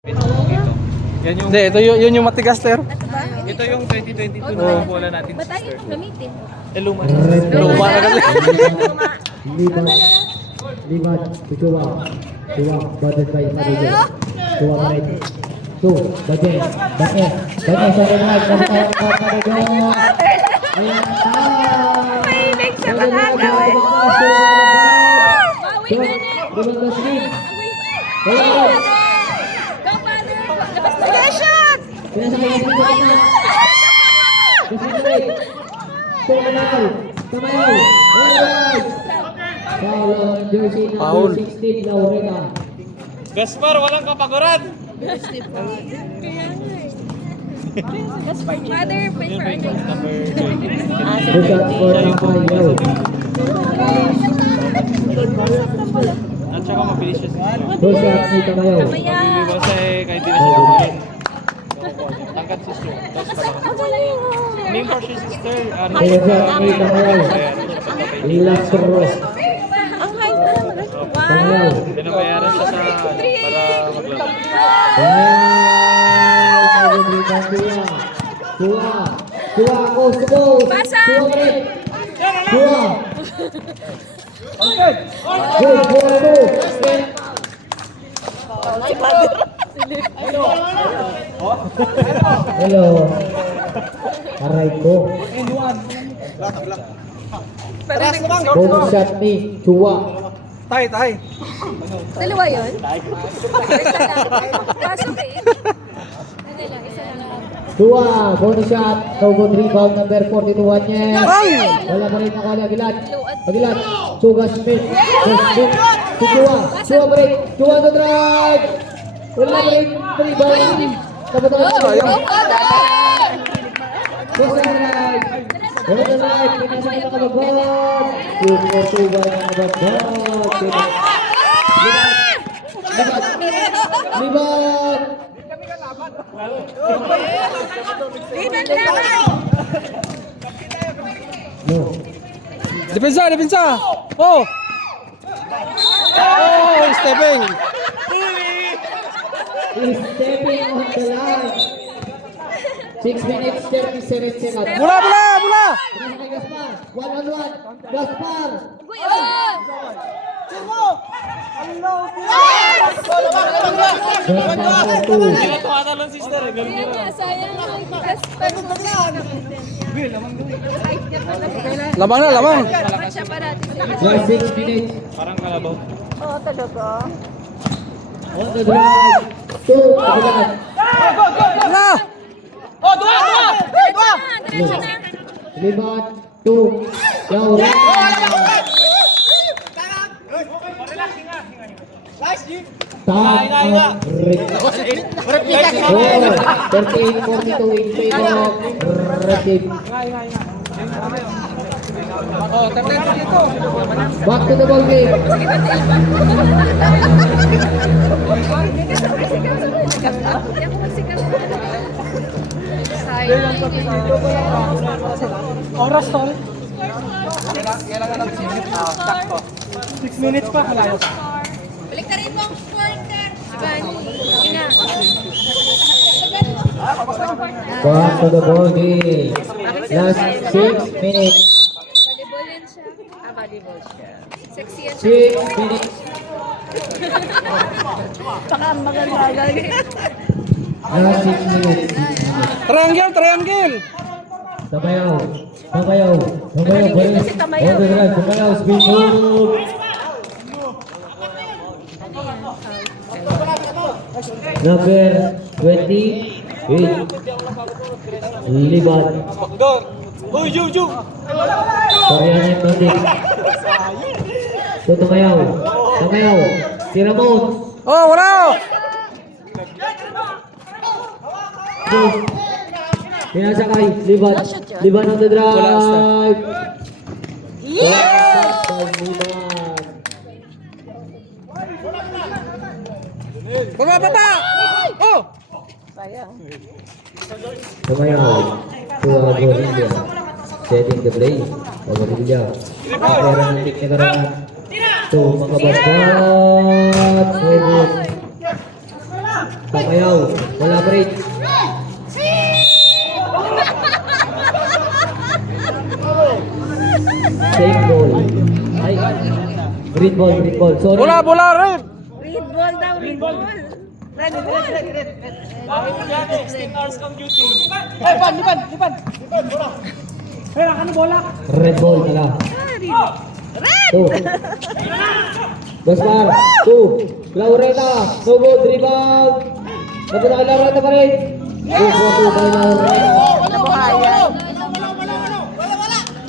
Ito. Yan yung... Hindi, ito yun yung matigas, sir. Ito yung 2022 na bola natin, Ba't tayo sister. gamitin? Luma. Luma na kasi. Libat, Kuchuwa, Kuchuwa, budget by Marigo, Kuchuwa right, two, budget, budget sa right, Marigo, ayan na! Mahilig sa Batangas eh! Bawi na na! Lumang slip, Go, father! Labas na ka shot! pinasakay ang slip na, Kuchuwa, Kamayaw, alright! Foul on jersey Foul. number 16, Laureta. Gaspar, walang kapaguran! Father, pray for us. Number 20. Good shot for Kamayaw. At saka mabilis siya sa Good shot ni Kamayaw. Mabibigay sa kahit di na siya gawin. Tangkat sister. Tapos pala. Name for siya sister. Good shot ni Kamayaw. Last cross. Kamayaw. Binabayaran siya sa para maglaro. Kuha. Kuha. Coast to coast. Pasa. Kuha ulit. Kuha. Good. Kuha to. Hello. Aray ko. Bonus shot ni Chua. Tay. Dalawa yun? Isa lang. Pasok eh. Ano lang, isa lang. Chua. Bonus shot. No good rebound number 42 Wanyes. Ay! Wala pa rin ako Aguilar. Aguilar. Suga Smith. Smith. Si Chua. Chua break. Chua to drive. Wala pa rin. Rebound. Kapatid. Push the right. Push the right. Pinasa kita kabagod. 2-4-2 ba ang kabagod? Libat. Liban naman! No. Depensa! Oh! Oh, stepping! He's stepping on the line. 6 minutes, 37 seconds. Bola! Pinasa kay Gaspar. 1-on-1. Gaspar. Gaspar for 2. Hindi na tumatalon sister. Galing Kaya nga, sayang lang. Lamang na. Dapat siya parati. Last 6 minutes. Parang kalabaw. Oo, talaga. On the drive. 2. Aguilar. Na! Diretso na. Libat. 2. Laura. Time of break. 38-42 in favor of Rashid. Back to the ball game. Oras tol. Kailangan ng 6 minutes. Sakto. 6 minutes pa. Malayo pa. Balik na rin mo ang quarter. Ina. Back to the ball game. Last 6 minutes. Volleyball yan siya. Volleyball siya. Sexy yan 6 minutes. Baka maganda. Last 6 minutes. Triangle! Sabayaw. Balik. On the drive. Sabayaw. Spin move. Number 28. Libat. Ju! Korean and Nordic. Tumayaw. Tiramon. Oh, wala! Pinasakay. Libat on the drive. Yeah! Bumababa! Oh! Tumayaw. Gorilla. Setting the play. Gorilla. Pera ng pick na karangan. Ito, mga babat. Very good. Tamayaw. Wala break. Safe ball. Ay. Green ball. Sorry. Bola, red! Read ball daw, read ball. Bakit yan? 16 hours kang duty. Lipan. Hey, nakano bola? Red ball pala. Red! 2. Gaspar. 2. Laureta. No good. Rebound. Napunta kay Laureta pa rin. 2-2 kay Laureta. Nabuhayan.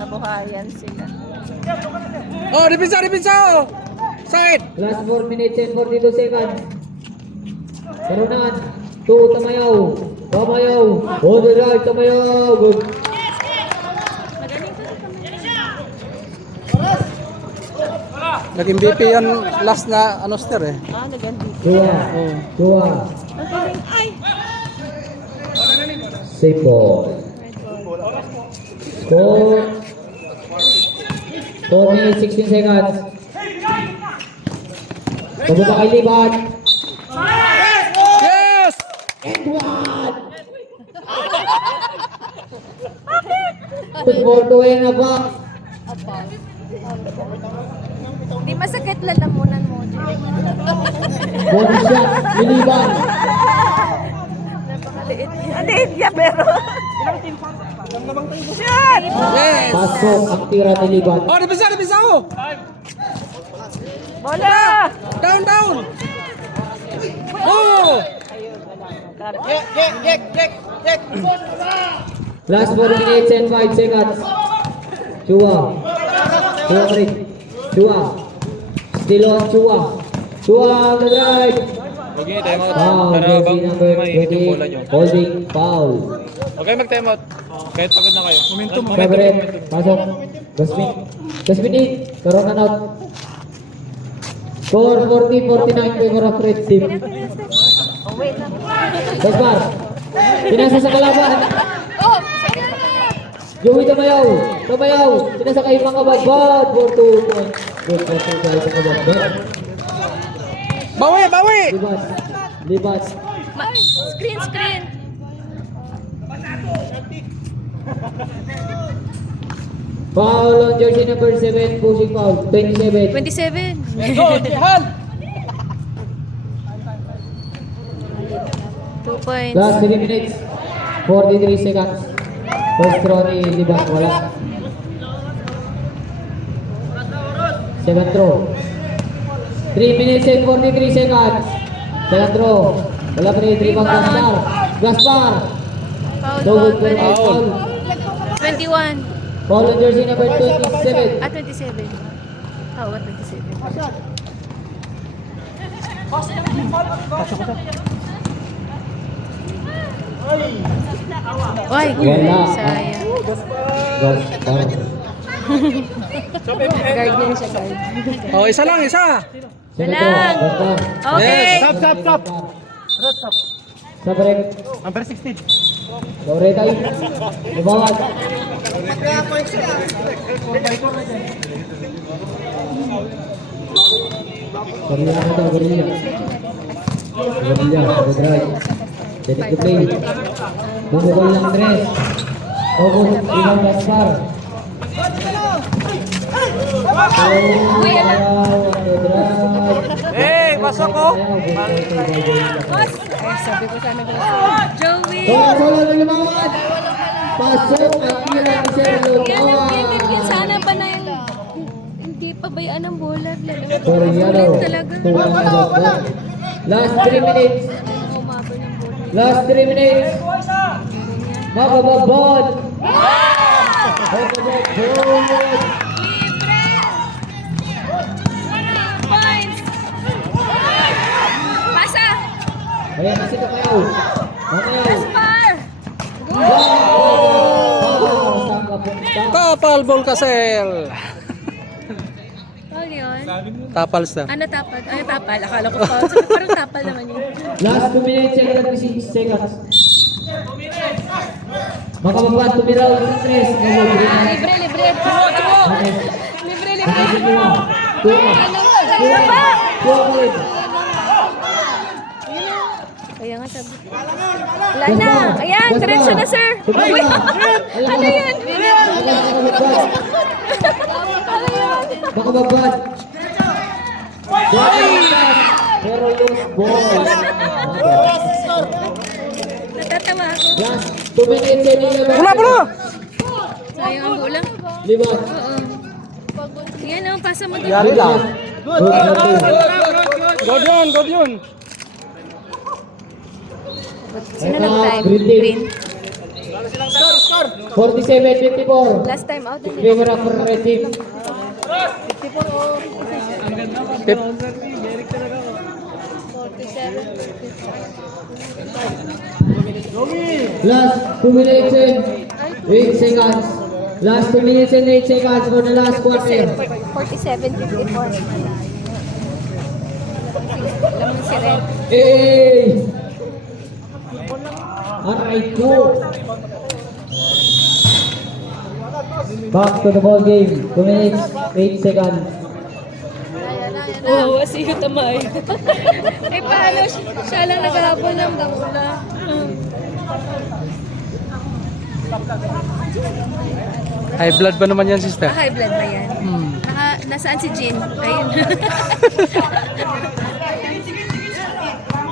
Nabuhayan sila. Oh, dipinsa! Side! Last 4 minutes and 42 seconds. Karunan. 2. Tamayaw. On the right. Tamayaw. Good. Naging BP yan last na ano stir eh. Dua. Safe ball. Score. 4 minutes 16 seconds. Pabuka kay Liban. Yes! And 1. Football to win na ba? Di masakit lalamunan mo. Body shot. Liban. Napakaliit. Ang liit niya pero. Shot! Yes! Pasok ang tira ni Liban. Oh, dipinsa ko! Bola! Down! Oh! Last 4 minutes and 5 seconds. Chua break. Still on Chua on the drive. Huwag nyo i-time out. Foul. Para Jersey bang number mainit yung bola 20. nyo. Holding foul. Huwag kayo mag-time out. Kahit pagod na kayo. Momentum. Favorite. Pasok. Gasmin in. Karoon na out. Score 40-49 favor of red team. Oh, wait lang. Gaspar. Pinasa sa kalaban. Oh, sige na. Joey Tamayaw. Pinasa kay mga babad. 4-2 points. Good for 2 guys ang kababad. Bawi! Libas. Screen. Foul on jersey number 7. Pushing foul. 27. 27. Han! 2 points. Last 3 minutes. 43 seconds. First throw ni Libas. Wala. Second throw. 3 minutes and 43 seconds. Second throw. Wala pa rin. Rebound Gaspar. No good for foul. 21. Foul on jersey number 27. 27. Oo, 27. Oy, Wala. sayang. Gaspar. Guard din siya, guard. Oh, isa lang! Second throw. Lang. Gaspar. Okay. Stop. Sa break. Number 16. Laureta yun. Ibawat. Gorilla na ito, Gorilla. Sa drive. Set to play. Bumukol ng Andres. Ogo, Ilang Gaspar. Uy, ala. Hey, pasok ko! Sabi ko sana Joey! Solo na lumawad. Pasok ang tira ni Sir Yan, sana pa na yung hindi pabayaan ng bola. Gorilla. Talaga. Last 3 minutes. Umabot ng bola. Last 3 minutes. Mabababot. Libre! Points! Pasa! Ayan, kasi Tamayaw. Gaspar! Saan ka punta? Tapal Volcasel. Ano yun? Tapal sa. Ano tapal? Ano tapal? Akala ko foul. Sabi, parang tapal naman yun. Last 2 minutes and 36 seconds. Makababa, tumira ulit ng 3. Libre! Libre! Kaya Kaya nga sabi. Wala na. Ayan, diretso na, sir. Uy, ano yan? Ano yan? Nakababad. Pero loose ball. Natatawa ako. Last 2 minutes and 11. Pula! Sayang ang bola. Libas. Oo. Yan o, pasa mo doon. Yari lang. Good, Good yun, good yun. Sino nag-time? Green team. Green. 47-54. Last time out. In favor of red team. Last 2 minutes and 8 seconds. Last 2 minutes and 8 seconds for the last quarter. 47-54. Alam mo si Red. Hey! Aray ko! Back to the ball game. 2 minutes, 8 seconds. Oo, kasi yung tamay. Eh, paano? Siya lang naghahabol ng bola. High blood ba naman yan, sister? High blood ba yan? Nasaan si Jin? Ayun.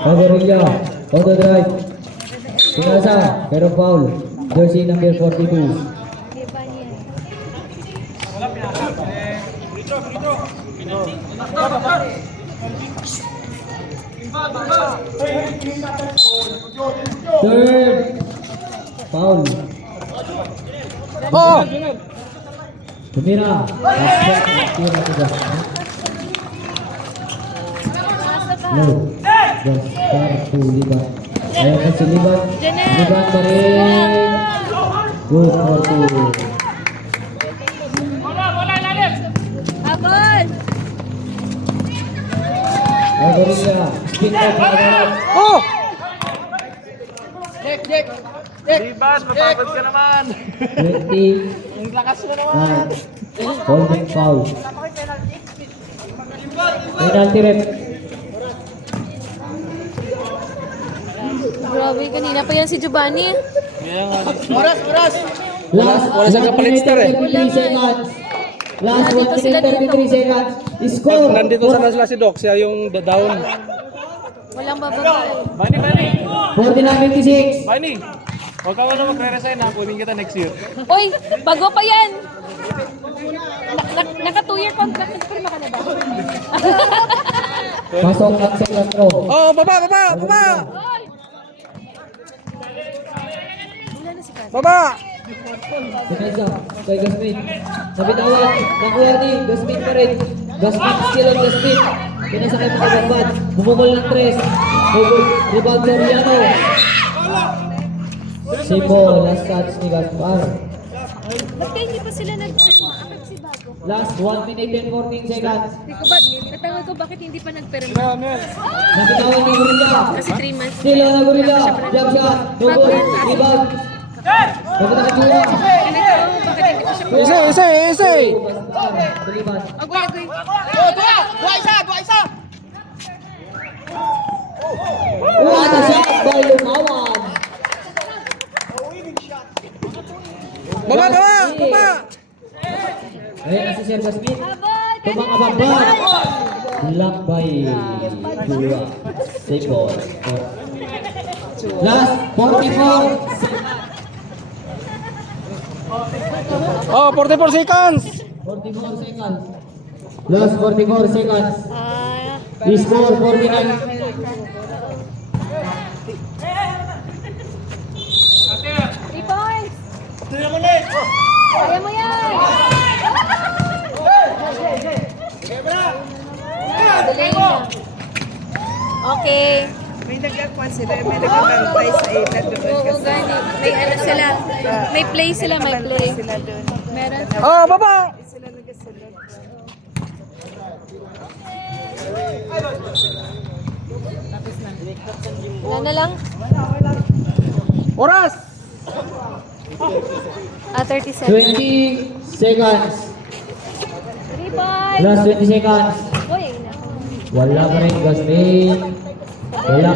Overilla, on the drive. Pinasa, pero foul. Jersey number 42. Iba niya. Third. Foul. Oh! Tumira. Tira to gas. No. Gaspar to Liban. Ayan na si Liban. Liban pa rin. Good for two. Habol! Overilla. Spin off na agad. Oh! Libas, mapagod ka naman. 20. Ang lakas na naman. Holding foul. Penalty rep. Grabe, kanina pa yan si Giovanni. Last Wala sa kapalitstar eh. 33 seconds. Last 1 minute 33 seconds. Score. Nandito sana sila si Doc, siya yung down. Walang bababa. Bani, 49-56. Bani. Huwag ka na magre-resign ha. Kunin kita next year. Uy, bago pa yan. Naka 2-year contract. Nagpirma ka na ba? Pasok ang second row. Oh, baba! Wala na si Kat. Baba! Pinasa kay Gasmin. Nabitawan. Nakuha ni Gasmin pa rin. Gasmin still on Gasmin. Pinasa kay Pagkabad. Bumukol ng 3. Rebound Loriano. Sipo. Last touch ni Gaspar. Ba't kaya hindi pa sila nagpirma? Akit si Bago. Last 1 minute and 14 seconds. Hindi ko ba't, natanggol ko bakit hindi pa nagpirma? Nabitawan ni Gorilla. Kasi 3 months. Still on na Gorilla. Jump shot. No goal. Rebound. Napunta ka Jura. Ganito, bakit hindi pa siya Isa! Rebound. Agoy. What a shot by Lumawan. Baba! Ayan na si Sir Gasmin. Tumangababad. Block by Dura. Second. Last 44. Oh, 44 seconds! 44 seconds. Last 44 seconds. Score 49. 3 points! Kaya mo yan! Delay na. Okay. May nagkakwan sila, may nagkakantay sa ilan doon Oo, kasi gani. May ano sila. May play sila, may play. sila doon. Meron. Oh, baba! Sila nagkasunod. Wala na lang. Oras! 37. 20 seconds. 3 points! Last 20 seconds. Uy, ayun na. Wala pa rin Gasmin. Wala.